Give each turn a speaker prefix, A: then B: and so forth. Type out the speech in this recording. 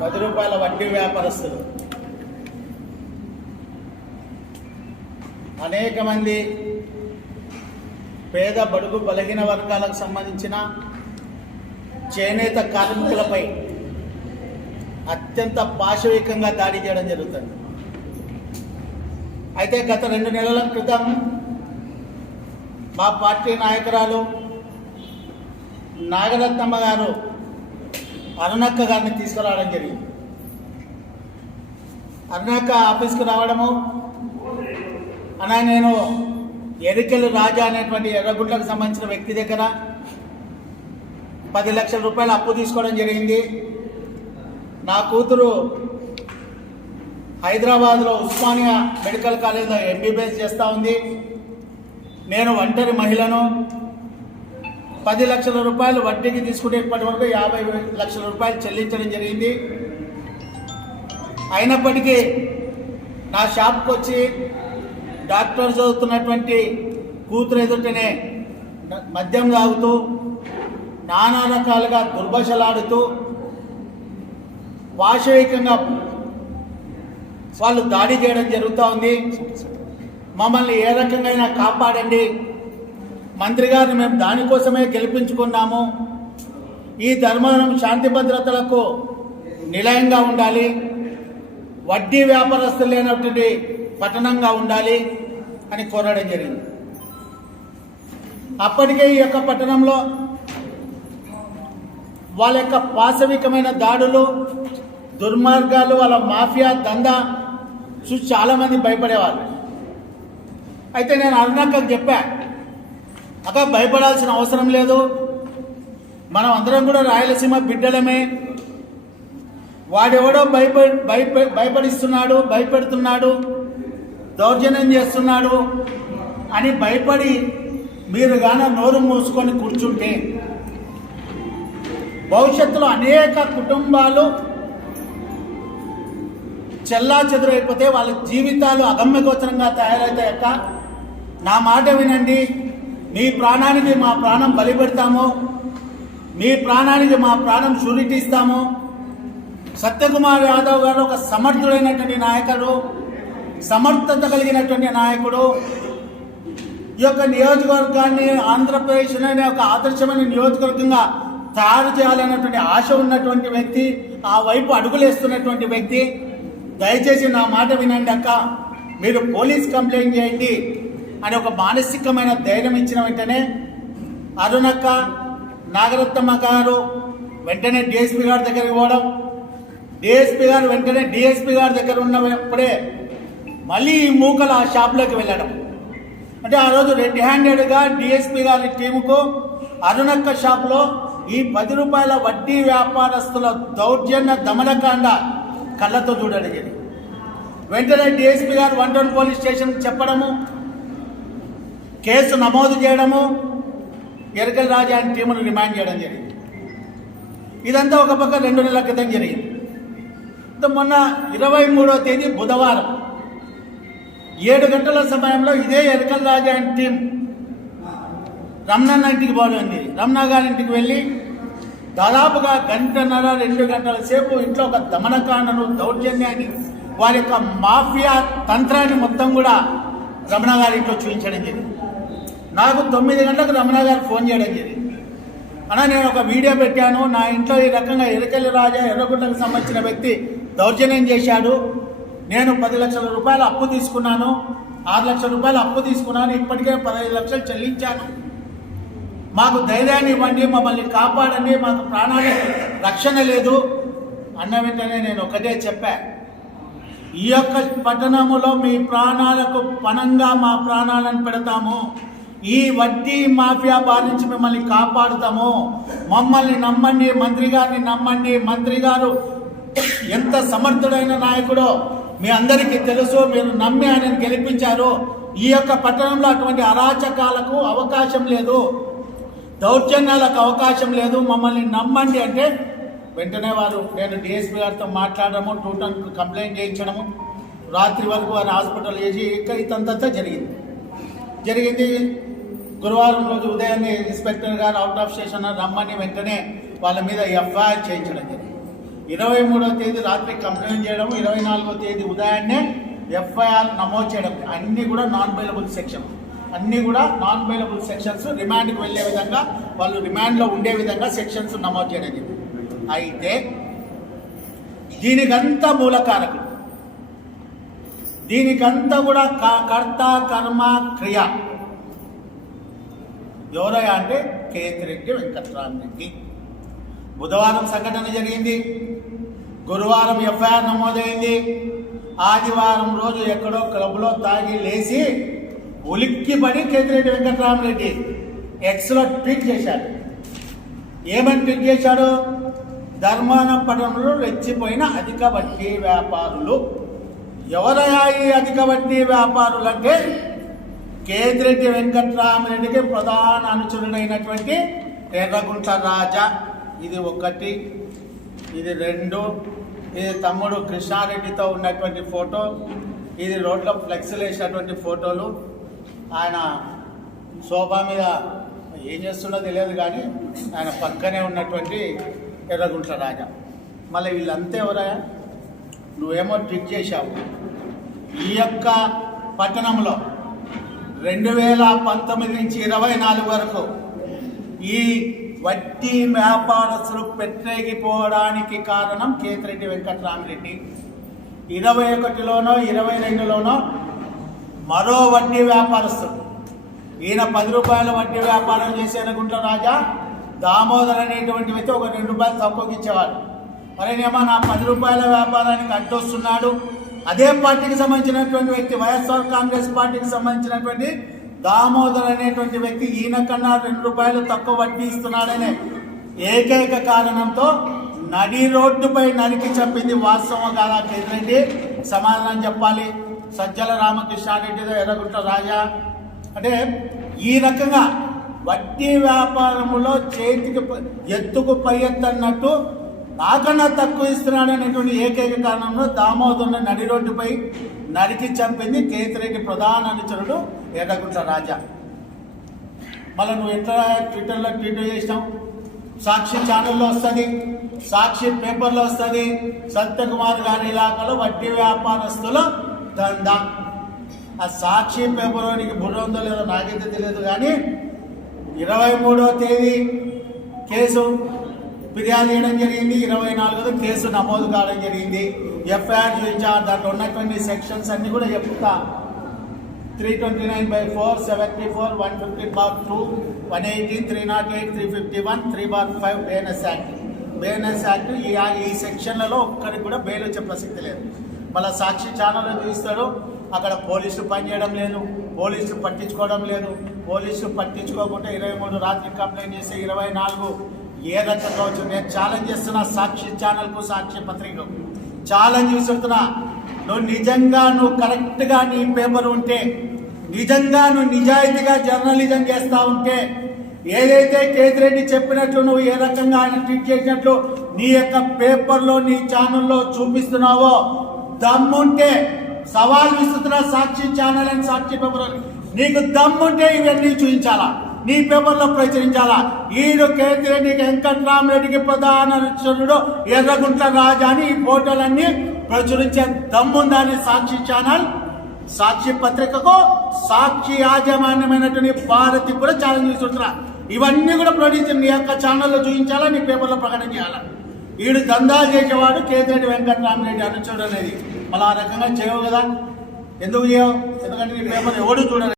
A: పది రూపాయల వడ్డీ వ్యాపారస్తులు. అనేక మంది పేద బడుగు బలహీన వర్గాలకు సంబంధించిన చేనేత కార్మికులపై అత్యంత పాశవికంగా దాడి చేయడం జరుగుతుంది. అయితే గత రెండు నెలల క్రితం మా పార్టీ నాయకురాలు నాగరత్నమ్మ గారు అరుణక్క గారిని తీసుకురావడం జరిగింది. అరుణక్క ఆఫీస్కి రావడము అలా నేను ఎరికెలు రాజా అనేటువంటి ఎర్రగుడ్లకు సంబంధించిన వ్యక్తి దగ్గర పది లక్షల రూపాయలు అప్పు తీసుకోవడం జరిగింది. నా కూతురు హైదరాబాద్లో ఉస్మానియా మెడికల్ కాలేజ్లో ఎంబీబీఎస్ చేస్తూ ఉంది. నేను ఒంటరి మహిళను పది లక్షల రూపాయలు వడ్డీకి తీసుకుంటే ఇప్పటి వరకు యాభై లక్షల రూపాయలు చెల్లించడం జరిగింది. అయినప్పటికీ నా షాప్కి వచ్చి డాక్టర్ చదువుతున్నటువంటి కూతురు ఎదుటనే మద్యం తాగుతూ నానా రకాలుగా దుర్భషలాడుతూ వాషవికంగా వాళ్ళు దాడి చేయడం జరుగుతూ ఉంది. మమ్మల్ని ఏ రకంగా కాపాడండి. మంత్రి గారిని మేము దానికోసమే గెలిపించుకున్నాము. ఈ ధర్మవరం శాంతి భద్రతలకు నిలయంగా ఉండాలి. వడ్డీ వ్యాపారస్తులు లేనటువంటి పట్టణంగా ఉండాలి అని కోరడం జరిగింది. అప్పటికే ఈ యొక్క పట్టణంలో వాళ్ళ యొక్క పాశవికమైన దాడులు దుర్మార్గాలు వాళ్ళ మాఫియా దందా చూసి చాలామంది భయపడేవాళ్ళు. అయితే నేను అరుణక్కకు చెప్పాను అబ్బా భయపడాల్సిన అవసరం లేదు. మనం అందరం కూడా రాయలసీమ బిడ్డలమే. వాడెవడో భయపడి భయప భయపడిస్తున్నాడు భయపెడుతున్నాడు దౌర్జన్యం చేస్తున్నాడు అని భయపడి మీరు గాన నోరు మూసుకొని కూర్చుంటే భవిష్యత్తులో అనేక కుటుంబాలు చెల్లా చెదురైపోతే వాళ్ళ జీవితాలు అగమ్యగోచరంగా తయారైతాయక్క. నా మాట వినండి. మీ ప్రాణానికి మా ప్రాణం బలి పెడతాము మీ ప్రాణానికి మా ప్రాణం షూరిటీ ఇస్తాము సత్యకుమార్ యాదవ్ గారు ఒక సమర్థుడైనటువంటి నాయకుడు సమర్థత కలిగినటువంటి నాయకుడు. ఈ యొక్క నియోజకవర్గాన్ని ఆంధ్రప్రదేశ్ అనే ఒక ఆదర్శమైన నియోజకవర్గంగా తయారు చేయాలన్నటువంటి ఆశ ఉన్నటువంటి వ్యక్తి ఆ వైపు అడుగులేస్తున్నటువంటి వ్యక్తి. దయచేసి నా మాట వినండి అక్క. మీరు పోలీస్ కంప్లైంట్ చేయండి. అని ఒక మానసికమైన ధైర్యం ఇచ్చిన వెంటనే అరుణక్క నాగరత్నమ్మ గారు వెంటనే డిఎస్పీ గారి దగ్గరికి పోవడం. డిఎస్పీ గారు వెంటనే డిఎస్పీ గారి దగ్గర ఉన్నప్పుడే మళ్ళీ ఈ మూకలు ఆ షాప్లోకి వెళ్ళడం. అంటే ఆ రోజు రెడ్ హ్యాండెడ్గా డిఎస్పీ గారి టీముకు అరుణక్క షాప్లో ఈ పది రూపాయల వడ్డీ వ్యాపారస్తుల దౌర్జన్య దమనకాండ కళ్ళతో చూడడం వెంటనే డిఎస్పీ గారు వన్ టౌన్ పోలీస్ స్టేషన్కి చెప్పడము కేసు నమోదు చేయడము ఎరకల రాజా అని టీమును రిమాండ్ చేయడం జరిగింది. ఇదంతా ఒక పక్క రెండు నెలల క్రితం జరిగింది. మొన్న ఇరవై మూడో తేదీ బుధవారం ఏడు గంటల సమయంలో ఇదే ఎరకల రాజా అండ్ టీం రమణన్న ఇంటికి పోయింది రమణ గారింటికి వెళ్ళి దాదాపుగా గంటన్నర రెండు గంటల సేపు ఇంట్లో ఒక దమనకాండను దౌర్జన్యాన్ని వారి యొక్క మాఫియా తంత్రాన్ని మొత్తం కూడా రమణ గారి ఇంట్లో చూపించడం జరిగింది. నాకు తొమ్మిది గంటలకు రమణ గారు ఫోన్ చేయడం జరిగింది. అన్నా నేను ఒక వీడియో పెట్టాను. నా ఇంట్లో ఈ రకంగా ఎరకెల్లి రాజా ఎర్రగుడ్డకు సంబంధించిన వ్యక్తి దౌర్జన్యం చేశాడు. నేను పది లక్షల రూపాయలు అప్పు తీసుకున్నాను. ఆరు లక్షల రూపాయలు అప్పు తీసుకున్నాను. ఇప్పటికే పదహైదు లక్షలు చెల్లించాను. మాకు ధైర్యాన్ని ఇవ్వండి మమ్మల్ని కాపాడండి మాకు ప్రాణాలు రక్షణ లేదు. అన్న వెంటనే నేను ఒకటే చెప్పా. ఈ యొక్క పట్టణములో మీ ప్రాణాలకు పణంగా మా ప్రాణాలను పెడతాము. ఈ వడ్డీ మాఫియా బారి నుంచి మిమ్మల్ని కాపాడుతాము. మమ్మల్ని నమ్మండి మంత్రి గారిని నమ్మండి. మంత్రి గారు ఎంత సమర్థుడైన నాయకుడో మీ అందరికీ తెలుసు మీరు నమ్మి ఆయనను గెలిపించారు. ఈ యొక్క పట్టణంలో అటువంటి అరాచకాలకు అవకాశం లేదు. దౌర్జన్యాలకు అవకాశం లేదు. మమ్మల్ని నమ్మండి అంటే వెంటనే వారు నేను డిఎస్పీ గారితో మాట్లాడడము టూ టన్ కంప్లైంట్ చేయించడము. రాత్రి వరకు వారి హాస్పిటల్ చేసి ఇక ఇతంతా జరిగింది. జరిగింది గురువారం రోజు ఉదయాన్నే ఇన్స్పెక్టర్ గారు అవుట్ ఆఫ్ స్టేషన్ రమ్మని వెంటనే వాళ్ళ మీద ఎఫ్ఐఆర్ చేయించడం జరిగింది. ఇరవై మూడవ తేదీ రాత్రి కంప్లైంట్ చేయడం ఇరవై నాలుగో తేదీ ఉదయాన్నే ఎఫ్ఐఆర్ నమోదు చేయడం. అన్నీ కూడా నాన్ బైలబుల్ సెక్షన్ అన్నీ కూడా నాన్ బైలబుల్ సెక్షన్స్ రిమాండ్కి వెళ్ళే విధంగా వాళ్ళు రిమాండ్లో ఉండే విధంగా సెక్షన్స్ నమోదు చేయడం జరిగింది. అయితే దీనికంతా మూల కారకుడు దీనికంతా కూడా క- కర్త కర్మ క్రియ. ఎవరయ్యా అంటే కేతిరెడ్డి వెంకట్రామరెడ్డి. బుధవారం సంఘటన జరిగింది. గురువారం ఎఫ్ఐఆర్ నమోదైంది. ఆదివారం రోజు ఎక్కడో క్లబ్లో తాగి లేచి ఉలిక్కిపడి కేతిరెడ్డి వెంకట్రామరెడ్డి ఎక్స్లో ట్వీట్ చేశాడు. ఏమని ట్వీట్ చేశాడు? ధర్మానపడంలో రెచ్చిపోయిన అధిక వడ్డీ వ్యాపారులు. ఎవరయ్యా ఈ అధిక వడ్డీ వ్యాపారులు అంటే కేతిరెడ్డి వెంకట్రామరెడ్డికి ప్రధాన అనుచరుడైనటువంటి ఎర్రగుంట రాజా. ఇది ఒకటి ఇది రెండు ఇది తమ్ముడు కృష్ణారెడ్డితో ఉన్నటువంటి ఫోటో ఇది రోడ్లో ఫ్లెక్స్లు వేసినటువంటి ఫోటోలు. ఆయన శోభా మీద ఏం చేస్తున్నో తెలియదు కానీ ఆయన పక్కనే ఉన్నటువంటి ఎర్రగుంట రాజా. మళ్ళీ వీళ్ళంతా ఎవరా? నువ్వేమో ట్విట్ చేశావు. ఈ యొక్క పట్టణంలో రెండు వేల పంతొమ్మిది నుంచి ఇరవై నాలుగు వరకు ఈ వడ్డీ వ్యాపారస్తులు పెట్టేగిపోవడానికి కారణం కేతిరెడ్డి వెంకట్రామిరెడ్డి. ఇరవై ఒకటిలోనో ఇరవై రెండులోనో మరో వడ్డీ వ్యాపారస్తుడు. ఈయన పది రూపాయల వడ్డీ వ్యాపారం చేసే గుంట్ల రాజా దామోదర్ అనేటువంటి వ్యక్తి ఒక రెండు రూపాయలు తక్కువకి ఇచ్చేవాడు. మరేనేమో నా పది రూపాయల వ్యాపారానికి అడ్డొస్తున్నాడు. అదే పార్టీకి సంబంధించినటువంటి వ్యక్తి వైఎస్ఆర్ కాంగ్రెస్ పార్టీకి సంబంధించినటువంటి దామోదర్ అనేటువంటి వ్యక్తి ఈయన కన్నా రెండు రూపాయలు తక్కువ వడ్డీ ఇస్తున్నాడనే ఏకైక కారణంతో నడి రోడ్డుపై నరికి చెప్పింది వాస్తవం కాదా కేంద్రెడ్డి? సమాధానం చెప్పాలి. సజ్జల రామకృష్ణారెడ్డితో ఎర్రగుంట రాజా? అంటే ఈ రకంగా వడ్డీ వ్యాపారంలో చేతికి ఎత్తుకు పై ఎత్తు అన్నట్టు నాకన్నా తక్కువ ఇస్తున్నాడు అనేటువంటి ఏకైక కారణంలో దామోదరుని నడి రోడ్డుపై నరికి చంపింది కేతిరెడ్డి ప్రధాన అనుచరుడు ఎర్రగుంట్ల రాజా. మళ్ళీ నువ్వు ఎట్లా ట్విట్టర్లో ట్వీట్ చేసినావు? సాక్షి ఛానల్లో వస్తుంది సాక్షి పేపర్లో వస్తుంది సత్యకుమార్ గారి ఇలాకాలో వడ్డీ వ్యాపారస్తుల దందా. ఆ సాక్షి పేపర్లోనికి బుర్ర ఉందో లేదో నాకైతే తెలియదు కానీ ఇరవై మూడో తేదీ కేసు ఫిర్యాదు చేయడం జరిగింది. ఇరవై నాలుగులో కేసు నమోదు కావడం జరిగింది. ఎఫ్ఐఆర్ చూపించా దాంట్లో ఉన్నటువంటి సెక్షన్స్ అన్ని కూడా చెప్తా. Three twenty nine by four seventy four one fifty bar two one eighteen three not eight three fifty one three bar five BNS act BNS act ఈ ఈ సెక్షన్లలో ఒక్కరికి కూడా బెయిల్ వచ్చే ప్రసక్తి లేదు. మళ్ళీ సాక్షి ఛానల్లో చూస్తాడు అక్కడ పోలీసులు పనిచేయడం లేదు. పోలీసులు పట్టించుకోవడం లేదు. పోలీసులు పట్టించుకోకుండా ఇరవై మూడు రాత్రి కంప్లైంట్ చేస్తే ఇరవై నాలుగు ఏ రకంగా కావచ్చు నేను ఛాలెంజ్ చేస్తున్నా సాక్షి ఛానల్కు సాక్షి పత్రికకు. ఛాలెంజ్ విసురుతున్నా. నువ్వు నిజంగా నువ్వు కరెక్ట్గా నీ పేపర్ ఉంటే నిజంగా నువ్వు నిజాయితీగా జర్నలిజం చేస్తూ ఉంటే ఏదైతే కేతిరెడ్డి చెప్పినట్లు నువ్వు ఏ రకంగా ఆయన ట్వీట్ చేసినట్లు నీ యొక్క పేపర్లో నీ ఛానల్లో చూపిస్తున్నావో దమ్ముంటే సవాల్ విస్తున్నా Sakshi channel and Sakshi paper నీకు దమ్ముంటే ఇవన్నీ చూపించాలా? నీ పేపర్లో ప్రచురించాలా? ఈడు కేతిరెడ్డి వెంకట్రామరెడ్డికి ప్రధాన అనుచరుడు ఎర్రగుంట్ల రాజా అని ఈ ఫోటోలన్నీ ప్రచురించే దమ్ముందని సాక్షి ఛానల్ సాక్షి పత్రికకు సాక్షి యాజమాన్యమైనటువంటి భారతి కూడా ఛాలెంజ్ చేస్తున్నా ఇవన్నీ కూడా ప్రొడ్యూస్ నీ యొక్క ఛానల్లో చూపించాలా నీ పేపర్లో ప్రకటన చేయాలా? వీడు దందా చేసేవాడు కేతిరెడ్డి వెంకటరామరెడ్డి అనుచరుడు అనేది. మళ్ళీ ఆ రకంగా చేయవు కదా? ఎందుకు చేయవు? ఎందుకంటే నీ పేపర్ ఎవడు చూడలేదు.